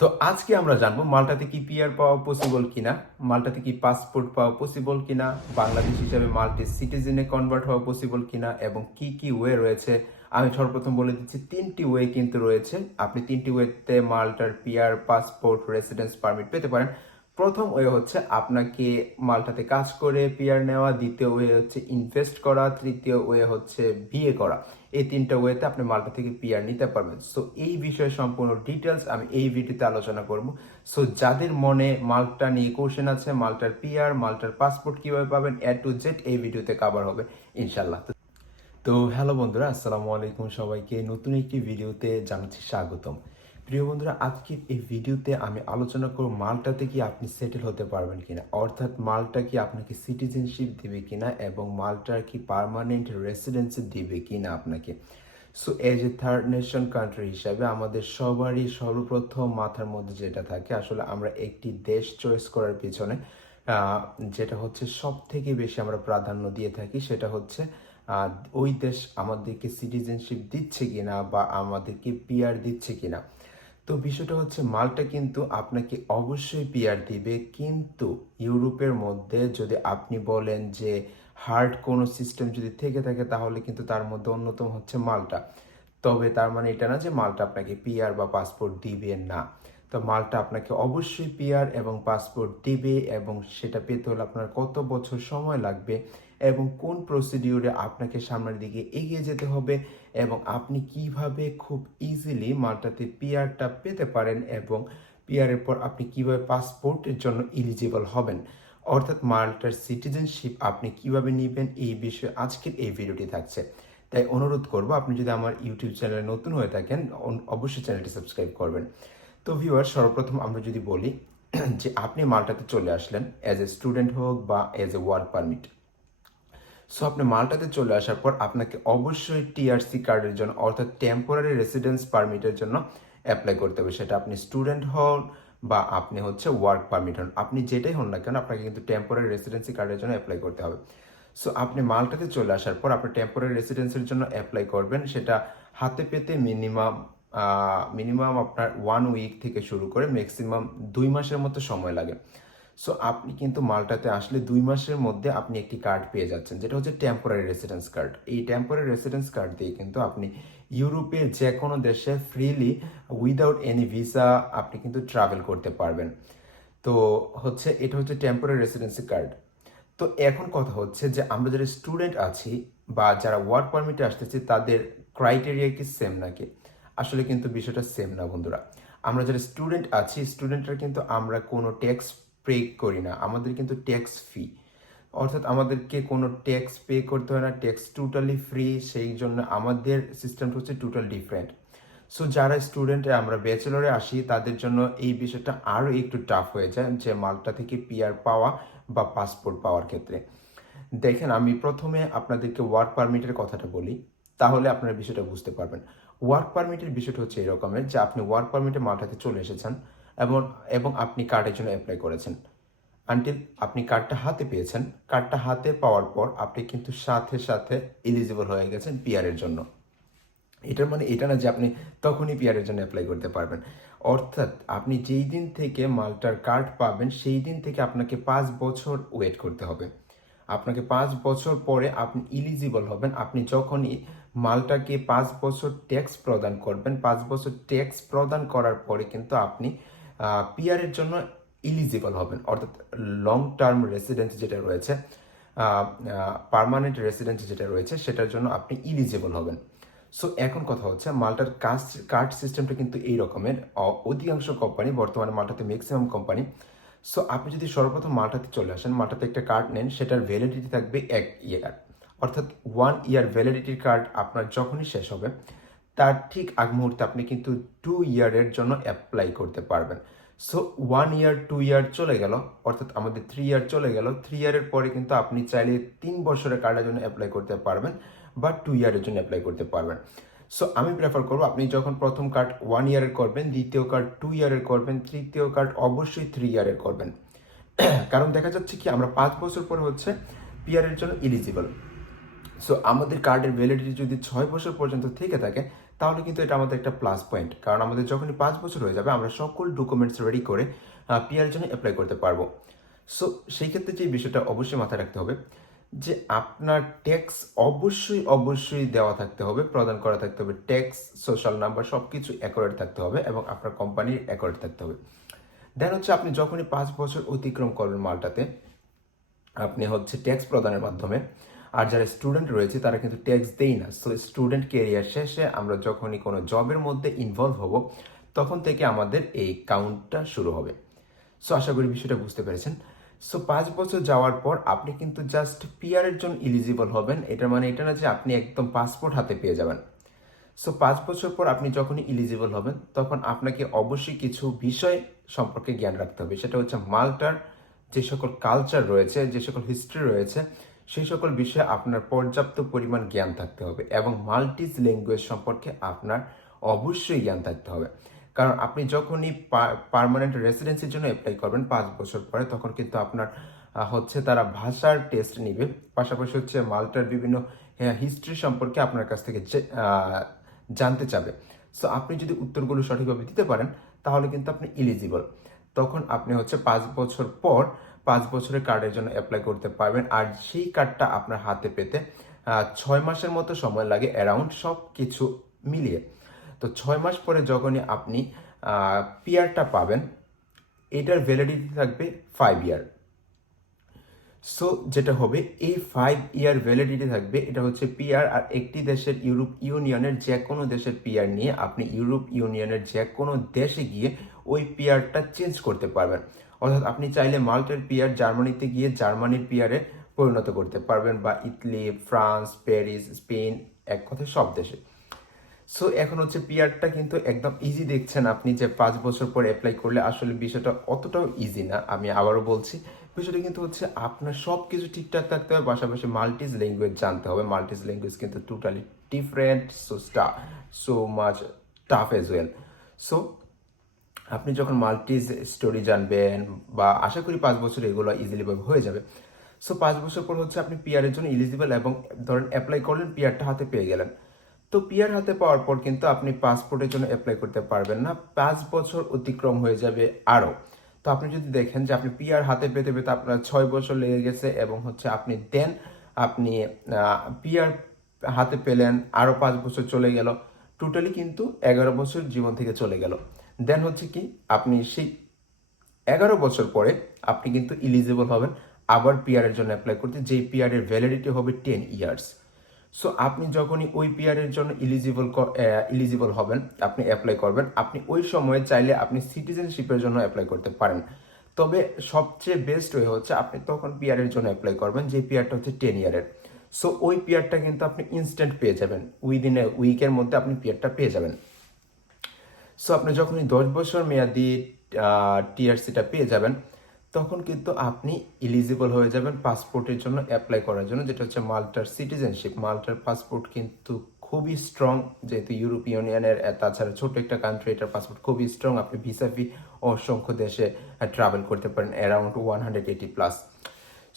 তো আজকে আমরা জানব মালটাতে কি পিয়ার পাওয়া পসিবল কিনা, মালটাতে কি পাসপোর্ট পাওয়া পসিবল কিনা, বাংলাদেশ হিসাবে মাল্টি সিটিজেনে কনভার্ট হওয়া পসিবল কিনা এবং কি কি ওয়ে রয়েছে। আমি সর্বপ্রথম বলে দিচ্ছি, তিনটি ওয়ে কিন্তু রয়েছে। আপনি তিনটি ওয়েতে মাল্টার পিয়ার পাসপোর্ট রেসিডেন্স পারমিট পেতে পারেন। প্রথম ওয়ে হচ্ছে আপনাকে মালটাতে কাজ করে পিআর নেওয়া, দ্বিতীয় ওয়ে হচ্ছে ইনভেস্ট করা, তৃতীয় ওয়ে হচ্ছে বিয়ে করা। এই তিনটা ওয়েতে আপনি মালটা থেকে পিআর নিতে পারবেন। সো এই বিষয়ে সম্পূর্ণ ডিটেলস আমি এই ভিডিওতে আলোচনা করব। সো যাদের মনে মালটা নিয়ে কোশ্চেন আছে, মালটার পিয়ার মালটার পাসপোর্ট কীভাবে পাবেন এ টু জেড এই ভিডিওতে কভার হবে ইনশাল্লাহ তো হ্যালো বন্ধুরা, আসসালামু আলাইকুম সবাইকে। নতুন একটি ভিডিওতে জানাচ্ছি স্বাগতম। প্রিয় বন্ধুরা, আজকের এই ভিডিওতে আমি আলোচনা করব মালটাতে কি আপনি সেটেল হতে পারবেন কিনা। অর্থাৎ মালটা কি আপনাকে সিটিজেনশিপ দিবে কিনা এবং মালটার কি পার্মানেন্ট রেসিডেন্সি দিবে কিনা আপনাকে। So as a third nation country হিসাবে আমাদের সবারই সর্বপ্রথম মাথার মধ্যে যেটা থাকে, আসলে আমরা একটি দেশ চয়েস করার পিছনে যেটা হচ্ছে সব থেকে বেশি আমরা প্রাধান্য দিয়ে থাকি, সেটা হচ্ছে ওই দেশ আমাদেরকে সিটিজেনশিপ দিচ্ছে কিনা বা আমাদেরকে পিআর দিচ্ছে কিনা। তো বিষয়টা হচ্ছে মালটা কিন্তু আপনাকে অবশ্যই পিআর দিবে, কিন্তু ইউরোপের মধ্যে যদি আপনি বলেন যে হার্ড কোনো সিস্টেম যদি থেকে থাকে, তাহলে কিন্তু তার মধ্যে অন্যতম হচ্ছে মালটা। তবে তার মানে এটা না যে মালটা আপনাকে পিয়ার বা পাসপোর্ট দিবে না। তো মালটা আপনাকে অবশ্যই পিআর এবং পাসপোর্ট দিবে এবং সেটা পেতে হলে আপনার কত বছর সময় লাগবে এবং কোন প্রসিডিউরে আপনাকে সামনের দিকে এগিয়ে যেতে হবে এবং আপনি কীভাবে খুব ইজিলি মালটাতে পিআরটা পেতে পারেন এবং পিআরের পর আপনি কীভাবে পাসপোর্টের জন্য এলিজিবল হবেন। অর্থাৎ মাল্টার সিটিজেনশিপ আপনি কীভাবে নেবেন এই বিষয়ে আজকের এই ভিডিওটি থাকছে। তাই অনুরোধ করব, আপনি যদি আমার ইউটিউব চ্যানেলে নতুন হয়ে থাকেন অবশ্যই চ্যানেলটি সাবস্ক্রাইব করবেন। তো ভিউয়ার সর্বপ্রথম আমরা যদি বলি যে আপনি মাল্টাতে চলে আসলেন অ্যাজ এ স্টুডেন্ট হোক বা as a work permit so আপনি মালটাতে চলে আসার পর আপনাকে অবশ্যই টিআরসি কার্ডের জন্য, অর্থাৎ টেম্পোরারি রেসিডেন্স পারমিটের জন্য অ্যাপ্লাই করতে হবে। সেটা আপনি স্টুডেন্ট হন বা আপনি হচ্ছে ওয়ার্ক পারমিট হন। আপনি যেটাই হন না কেন, আপনাকে কিন্তু টেম্পোরারি রেসিডেন্সি কার্ডের জন্য অ্যাপ্লাই করতে হবে। সো আপনি মালটাতে চলে আসার পর আপনি টেম্পোরারি রেসিডেন্সের জন্য অ্যাপ্লাই করবেন। সেটা হাতে পেতে মিনিমাম মিনিমাম আপনার ওয়ান উইক থেকে শুরু করে ম্যাক্সিমাম দুই মাসের মতো সময় লাগে। সো আপনি কিন্তু মালটাতে আসলে দুই মাসের মধ্যে আপনি একটি কার্ড পেয়ে যাচ্ছেন, যেটা হচ্ছে টেম্পোরারি রেসিডেন্স কার্ড এই টেম্পোরারি রেসিডেন্স কার্ড দিয়ে কিন্তু আপনি ইউরোপের যে কোনো দেশে ফ্রিলি উইদাউট এনি ভিসা আপনি কিন্তু ট্রাভেল করতে পারবেন। তো হচ্ছে, এটা হচ্ছে টেম্পোরারি রেসিডেন্সি কার্ড তো এখন কথা হচ্ছে যে, আমরা যারা স্টুডেন্ট আছি বা যারা ওয়ার্ক পারমিটে আসতেছি, তাদের ক্রাইটেরিয়া কি সেম নাকি? আসলে কিন্তু বিষয়টা সেম না বন্ধুরা। আমরা যারা স্টুডেন্ট আছি স্টুডেন্টরা কিন্তু আমরা কোনো ট্যাক্স পে করি না, আমাদের কিন্তু ট্যাক্স ফি অর্থাৎ আমাদেরকে কোনো ট্যাক্স পে করতে হয় না ট্যাক্স টোটালি ফ্রি সেই জন্য আমাদের সিস্টেমটা হচ্ছে টোটাল ডিফারেন্ট সো যারা স্টুডেন্ট আমরা ব্যাচেলরে আসি, তাদের জন্য এই বিষয়টা আরও একটু টাফ হয়ে যায়, যে মালটা থেকে পিআর পাওয়া বা পাসপোর্ট পাওয়ার ক্ষেত্রে। দেখেন, আমি প্রথমে আপনাদেরকে ওয়ার্ক পারমিটের কথাটা বলি, তাহলে আপনারা বিষয়টা বুঝতে পারবেন। ওয়ার্ক পারমিটের বিষয়টা হচ্ছে এরকমের, যে আপনি ওয়ার্ক পারমিটে মালটাতে চলে এসেছেন এবং এবং আপনি কার্ডের জন্য অ্যাপ্লাই করেছেন। আনটিল আপনি কার্ডটা হাতে পেয়েছেন কার্ডটা হাতে পাওয়ার পর আপনি কিন্তু সাথে সাথে এলিজিবল হয়ে গেছেন পিআরের জন্য। এটার মানে এটা না যে আপনি তখনই পিআরের জন্য অ্যাপ্লাই করতে পারবেন। অর্থাৎ আপনি যেই দিন থেকে মালটার কার্ড পাবেন, সেই দিন থেকে আপনাকে পাঁচ বছর ওয়েট করতে হবে। আপনাকে পাঁচ বছর পরে আপনি ইলিজিবল হবেন। আপনি যখনই মালটাকে পাঁচ বছর ট্যাক্স প্রদান করবেন, পাঁচ বছর ট্যাক্স প্রদান করার পরে কিন্তু আপনি পিআরের জন্য ইলিজিবল হবেন। অর্থাৎ লং টার্ম রেসিডেন্স যেটা রয়েছে পার্মানেন্ট রেসিডেন্স যেটা রয়েছে, সেটার জন্য আপনি ইলিজিবল হবেন। সো এখন কথা হচ্ছে, মাল্টার কাস্ট কার্ড সিস্টেমটা কিন্তু এই রকমের। অধিকাংশ কোম্পানি বর্তমানে মাল্টাতে ম্যাক্সিমাম কোম্পানি সো আপনি যদি সর্বপ্রথম মাল্টাতে চলে আসেন, মাল্টাতে একটা কার্ড নেন, সেটার ভ্যালিডিটি থাকবে এক ইয়ার অর্থাৎ ওয়ান ইয়ার ভ্যালিডিটির কার্ড আপনার যখনই শেষ হবে তার ঠিক আগ মুহূর্তে আপনি কিন্তু টু ইয়ারের জন্য অ্যাপ্লাই করতে পারবেন। So one year two year চলে গেল, অর্থাৎ আমাদের থ্রি ইয়ার চলে গেল। থ্রি ইয়ারের পরে কিন্তু আপনি চাইলে তিন বছরের কার্ডের জন্য অ্যাপ্লাই করতে পারবেন বা টু ইয়ারের জন্য অ্যাপ্লাই করতে পারবেন। সো আমি প্রেফার করব আপনি যখন প্রথম কার্ড ওয়ান ইয়ারের করবেন, দ্বিতীয় কার্ড টু ইয়ারের করবেন, তৃতীয় কার্ড অবশ্যই থ্রি ইয়ারের করবেন। কারণ দেখা যাচ্ছে কি, আমরা পাঁচ বছর পরে হচ্ছে পিয়ারের জন্য ইলিজিবল সো আমাদের কার্ডের ভ্যালিডিটি যদি ছয় বছর পর্যন্ত থেকে থাকে তাহলে কিন্তু এটা আমাদের একটা প্লাস পয়েন্ট কারণ আমাদের যখনই পাঁচ বছর হয়ে যাবে, আমরা সকল ডকুমেন্টস রেডি করে পিআর জন্য অ্যাপ্লাই করতে পারব। সো সেই ক্ষেত্রে যে বিষয়টা অবশ্যই মাথায় রাখতে হবে, যে আপনার ট্যাক্স অবশ্যই অবশ্যই দেওয়া থাকতে হবে, প্রদান করা থাকতে হবে ট্যাক্স সোশ্যাল নাম্বার সব কিছু অ্যাকোরেট থাকতে হবে এবং আপনার কোম্পানির অ্যাকোরেট থাকতে হবে। দেন হচ্ছে আপনি যখনই পাঁচ বছর অতিক্রম করবেন মালটাতে, আপনি হচ্ছে ট্যাক্স প্রদানের মাধ্যমে আর যারা স্টুডেন্ট রয়েছে, তারা কিন্তু ট্যাক্স দেই না। সো স্টুডেন্ট কেরিয়ার শেষে আমরা যখনই কোনো জবের মধ্যে ইনভলভ হব, তখন থেকে আমাদের এই কাউন্টটা শুরু হবে। সো আশা করি বিষয়টা বুঝতে পেরেছেন। সো পাঁচ বছর যাওয়ার পর আপনি কিন্তু জাস্ট পিয়ারের জন্য ইলিজিবল হবেন। এটা মানে এটা না যে আপনি একদম পাসপোর্ট হাতে পেয়ে যাবেন। সো পাঁচ বছর পর আপনি যখনই ইলিজিবল হবেন, তখন আপনাকে অবশ্যই কিছু বিষয় সম্পর্কে জ্ঞান রাখতে হবে। সেটা হচ্ছে মালটার যে সকল কালচার রয়েছে, যে সকল হিস্ট্রি রয়েছে, সেই সকল বিষয়ে আপনার পর্যাপ্ত পরিমাণ জ্ঞান থাকতে হবে এবং মাল্টিজ ল্যাঙ্গুয়েজ সম্পর্কে আপনার অবশ্যই জ্ঞান থাকতে হবে। কারণ আপনি যখনই পার্মানেন্ট রেসিডেন্সির জন্য অ্যাপ্লাই করবেন পাঁচ বছর পরে, তখন কিন্তু আপনার হচ্ছে তারা ভাষার টেস্ট নিবে। পাশাপাশি হচ্ছে মাল্টার বিভিন্ন হিস্ট্রি সম্পর্কে আপনার কাছ থেকে জানতে চাবে। সো আপনি যদি উত্তরগুলো সঠিকভাবে দিতে পারেন, তাহলে কিন্তু আপনি ইলিজিবল তখন আপনি হচ্ছে পাঁচ বছর পর পাঁচ বছরের কার্ডের জন্য অ্যাপ্লাই করতে পারবেন। আর সেই কার্ডটা আপনার হাতে পেতে ছয় মাসের মতো সময় লাগে অ্যারাউন্ড সব কিছু মিলিয়ে। তো ছয় মাস পরে যখনই আপনি পিয়ারটা পাবেন, এটার ভ্যালিডিটি থাকবে ফাইভ ইয়ার সো যেটা হবে, এই ফাইভ ইয়ার ভ্যালিডিটি থাকবে, এটা হচ্ছে পিআর আর একটি দেশের ইউরোপ ইউনিয়নের যে কোনো দেশের পিআর নিয়ে আপনি ইউরোপ ইউনিয়নের যে কোনো দেশে গিয়ে ওই পিআরটা চেঞ্জ করতে পারবেন। অর্থাৎ আপনি চাইলে মাল্টের পিআর জার্মানিতে গিয়ে জার্মানির পিআরে পরিণত করতে পারবেন বা ইতালি, ফ্রান্স, প্যারিস, স্পেন, এক কথায় সব দেশে। সো এখন হচ্ছে পিআরটা কিন্তু একদম ইজি দেখছেন আপনি যে পাঁচ বছর পর অ্যাপ্লাই করলে আসলে বিষয়টা অতটাও ইজি না, আমি আবারও বলছি। বিষয়টা কিন্তু হচ্ছে আপনার সব কিছু ঠিকঠাক থাকতে হবে, পাশাপাশি মাল্টিজ ল্যাঙ্গুয়েজ জানতে হবে। মাল্টিজ ল্যাঙ্গুয়েজ কিন্তু totally different so স্টা so much tough as well so আপনি যখন মাল্টিজ স্টোরি জানবেন বা আশা করি পাঁচ বছর এগুলো ইজিলি ভাবে হয়ে যাবে। সো পাঁচ বছর পর হচ্ছে আপনি পিআর এর জন্য ইলিজিবল এবং ধরেন অ্যাপ্লাই করলেন পিয়ারটা হাতে পেয়ে গেলেন। তো পিয়ার হাতে পাওয়ার পর কিন্তু আপনি পাসপোর্টের জন্য অ্যাপ্লাই করতে পারবেন না। পাঁচ বছর অতিক্রম হয়ে যাবে আরও তো আপনি যদি দেখেন যে আপনি পিআর হাতে পেতে পেতে আপনার ছয় বছর লেগে গেছে এবং হচ্ছে আপনি দেন, আপনি পিআর হাতে পেলেন আরও পাঁচ বছর চলে গেল টোটালি কিন্তু এগারো বছর জীবন থেকে চলে গেল। দেন হচ্ছে কি, আপনি সেই এগারো বছর পরে আপনি কিন্তু ইলিজিবল হবেন আবার পিআর এর জন্য অ্যাপ্লাই করতে, যেই পিআর এর ভ্যালিডিটি হবে টেন ইয়ার্স সো আপনি যখনই ওই পিআর এর জন্য ইলিজিবল ইলিজিবল হবেন, আপনি অ্যাপ্লাই করবেন। আপনি ওই সময়ে চাইলে আপনি সিটিজেনশিপের জন্য অ্যাপ্লাই করতে পারেন। তবে সবচেয়ে বেস্ট ওয়ে হচ্ছে আপনি তখন পিয়ারের জন্য অ্যাপ্লাই করবেন, যে পিআরটা হচ্ছে টেন ইয়ারের সো ওই পিআরটা কিন্তু আপনি ইনস্ট্যান্ট পেয়ে যাবেন। উইদিন এ উইকের মধ্যে আপনি পিআরটা পেয়ে যাবেন। সো আপনি যখনই দশ বছর মেয়াদি টিআরসিটা পেয়ে যাবেন তখন কিন্তু আপনি ইলিজিবল হয়ে যাবেন পাসপোর্টের জন্য অ্যাপ্লাই করার জন্য, যেটা হচ্ছে মাল্টার সিটিজেনশিপ মাল্টার পাসপোর্ট কিন্তু খুবই স্ট্রং যেহেতু ইউরোপ ইউনিয়নের তাছাড়া ছোট একটা কান্ট্রি এটার পাসপোর্ট খুবই স্ট্রং আপনি ভিসা ফি অসংখ্য দেশে ট্রাভেল করতে পারেন around one hundred eighty plus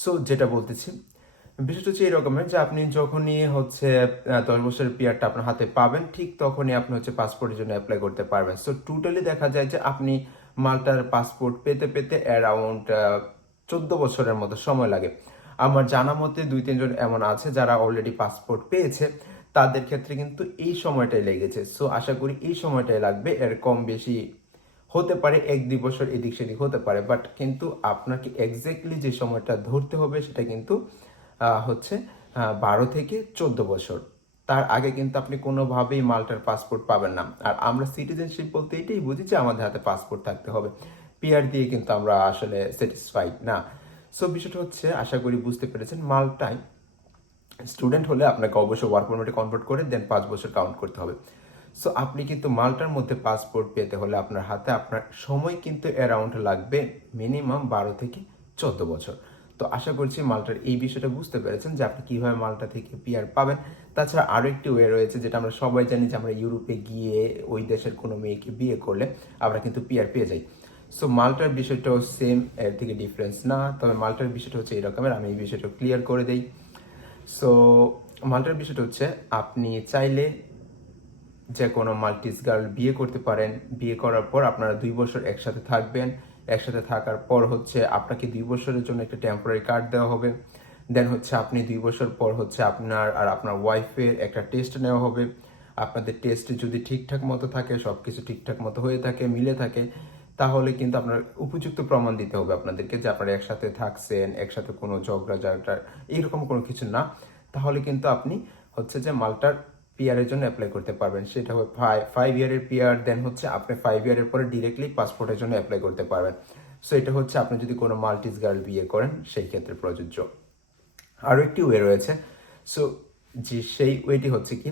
so যেটা বলতেছি, বিষয়টা হচ্ছে এরকমের যে আপনি যখনই হচ্ছে দশ বছরের পিয়ারটা আপনার হাতে পাবেন, ঠিক তখনই আপনি হচ্ছে পাসপোর্টের জন্য অ্যাপ্লাই করতে পারবেন। সো টোটালি দেখা যায় যে আপনি মাল্টার পাসপোর্ট পেতে পেতে অ্যারাউন্ড চোদ্দ বছরের মতো সময় লাগে। আমার জানা মতে দুই, তিনজন এমন আছে যারা অলরেডি পাসপোর্ট পেয়েছে। তাদের ক্ষেত্রে কিন্তু এই সময়টাই লেগেছে। সো আশা করি এই সময়টাই লাগবে। এর কম বেশি হতে পারে, এক, দুই বছর এদিক সেদিক হতে পারে। বাট কিন্তু আপনাকে এক্স্যাক্টলি যে সময়টা ধরতে হবে সেটা কিন্তু হচ্ছে বারো থেকে চোদ্দ বছর। তার আগে কিন্তু আপনি কোনোভাবেই মাল্টার পাসপোর্ট পাবেন না। আর আমরা সিটিজেনশিপ বলতে এটাই বুঝি যে আমাদের হাতে পাসপোর্ট থাকতে হবে। পিআর দিয়ে কিন্তু আমরা আসলে স্যাটিসফাইড না। সো বিষয়টা হচ্ছে, আশা করি বুঝতে পেরেছেন, মাল্টায় স্টুডেন্ট হলে আপনাকে অবশ্যই ওয়ার্ক পারমিটে কনভার্ট করে দেন পাঁচ বছর কাউন্ট করতে হবে। সো আপনি কিন্তু মাল্টার মধ্যে পাসপোর্ট পেতে হলে আপনার হাতে আপনার সময় কিন্তু অ্যারাউন্ড লাগবে মিনিমাম বারো থেকে চোদ্দ বছর। তো আশা করছি মালটার এই বিষয়টা বুঝতে পেরেছেন যে আপনি কীভাবে মালটা থেকে পিয়ার পাবেন। তাছাড়া আরও একটি ওয়ে রয়েছে যেটা আমরা সবাই জানি যে আমরা ইউরোপে গিয়ে ওই দেশের কোনো মেয়েকে বিয়ে করলে আমরা কিন্তু পিয়ার পেয়ে যাই। সো মালটার বিষয়টাও সেম এর থেকে ডিফারেন্স না। তবে মালটার বিষয়টা হচ্ছে এরকমের আমি এই বিষয়টা ক্লিয়ার করে দেই। সো মালটার বিষয়টা হচ্ছে আপনি চাইলে যে কোনো মাল্টিস গার্ল বিয়ে করতে পারেন। বিয়ে করার পর আপনারা দুই বছর একসাথে থাকবেন। একসাথে থাকার পর হচ্ছে আপনাকে দুই বছরের জন্য একটা টেম্পোরারি কার্ড দেওয়া হবে। দেন হচ্ছে আপনি দুই বছর পর হচ্ছে আপনার আর আপনার ওয়াইফের একটা টেস্ট নেওয়া হবে। আপনাদের টেস্ট যদি ঠিকঠাক মতো থাকে সব কিছু ঠিকঠাক মতো হয়ে থাকে, মিলে থাকে, তাহলে কিন্তু আপনার উপযুক্ত প্রমাণ দিতে হবে আপনাদেরকে যে আপনারা একসাথে থাকছেন, একসাথে কোনো ঝগড়া ঝাগড়া এইরকম কোনো কিছু না। তাহলে কিন্তু আপনি হচ্ছে যে মালটার পিআরের জন্য অ্যাপ্লাই করতে পারবেন। সেটা হবে ফাইভ ইয়ারের পিআর দেন হচ্ছে আপনি ফাইভ ইয়ারের পরে ডিরেক্টলি পাসপোর্টের জন্য অ্যাপ্লাই করতে পারবেন। সো এটা হচ্ছে আপনি যদি কোনো মাল্টিস গার্ল বিয়ে করেন, সেই ক্ষেত্রে প্রযোজ্য। আরও একটি ওয়ে রয়েছে। সো যে সেই ওয়েটি হচ্ছে কি?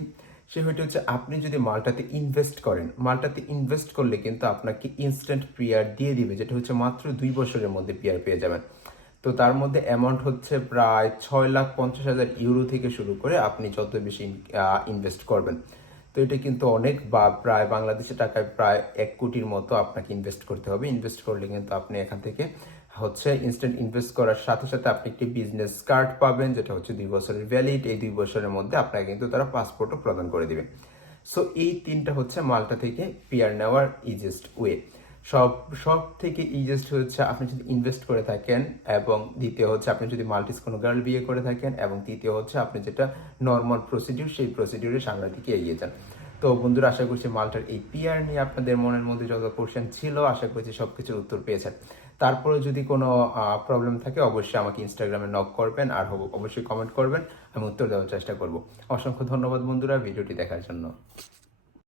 সেই ওয়েটি হচ্ছে আপনি যদি মালটাতে ইনভেস্ট করেন, মালটাতে ইনভেস্ট করলে কিন্তু আপনাকে ইনস্ট্যান্ট পিআর দিয়ে দিবে, যেটা হচ্ছে মাত্র দুই বছরের মধ্যে পিআর পেয়ে যাবেন। তো তার মধ্যে অ্যামাউন্ট হচ্ছে প্রায় ছয় লাখ পঞ্চাশ হাজার ইউরো থেকে শুরু করে আপনি যত বেশি ইনভেস্ট করবেন। তো এটা কিন্তু অনেক বা প্রায় বাংলাদেশের টাকায় প্রায় এক কোটির মতো আপনাকে ইনভেস্ট করতে হবে। ইনভেস্ট করলে কিন্তু আপনি এখান থেকে হচ্ছে ইনস্ট্যান্ট ইনভেস্ট করার সাথে সাথে আপনি একটি বিজনেস কার্ড পাবেন, যেটা হচ্ছে দুই বছরের ভ্যালিড এই দুই বছরের মধ্যে আপনাকে কিন্তু তারা পাসপোর্টও প্রদান করে দিবে। সো এই তিনটা হচ্ছে মালটা থেকে পিয়ার নেওয়ার ইজেস্ট ওয়ে সব সব থেকে ইজেস্ট হচ্ছে আপনি যদি ইনভেস্ট করে থাকেন এবং দ্বিতীয় হচ্ছে আপনি যদি মাল্টিস কোনো গার্ল বিয়ে করে থাকেন এবং তৃতীয় হচ্ছে আপনি যেটা নর্মাল প্রসিডিউর সেই প্রসিডিউরে সামনের দিকে এগিয়ে যান। তো বন্ধুরা, আশা করছি মালটার এই পিয়ার নিয়ে আপনাদের মনের মধ্যে যত কোশ্চেন ছিল, আশা করছি সব কিছুর উত্তর পেয়েছেন। তারপরে যদি কোনো প্রবলেম থাকে, অবশ্যই আমাকে ইনস্টাগ্রামে নক করবেন আর অবশ্যই কমেন্ট করবেন, আমি উত্তর দেওয়ার চেষ্টা করব। অসংখ্য ধন্যবাদ বন্ধুরা, ভিডিওটি দেখার জন্য।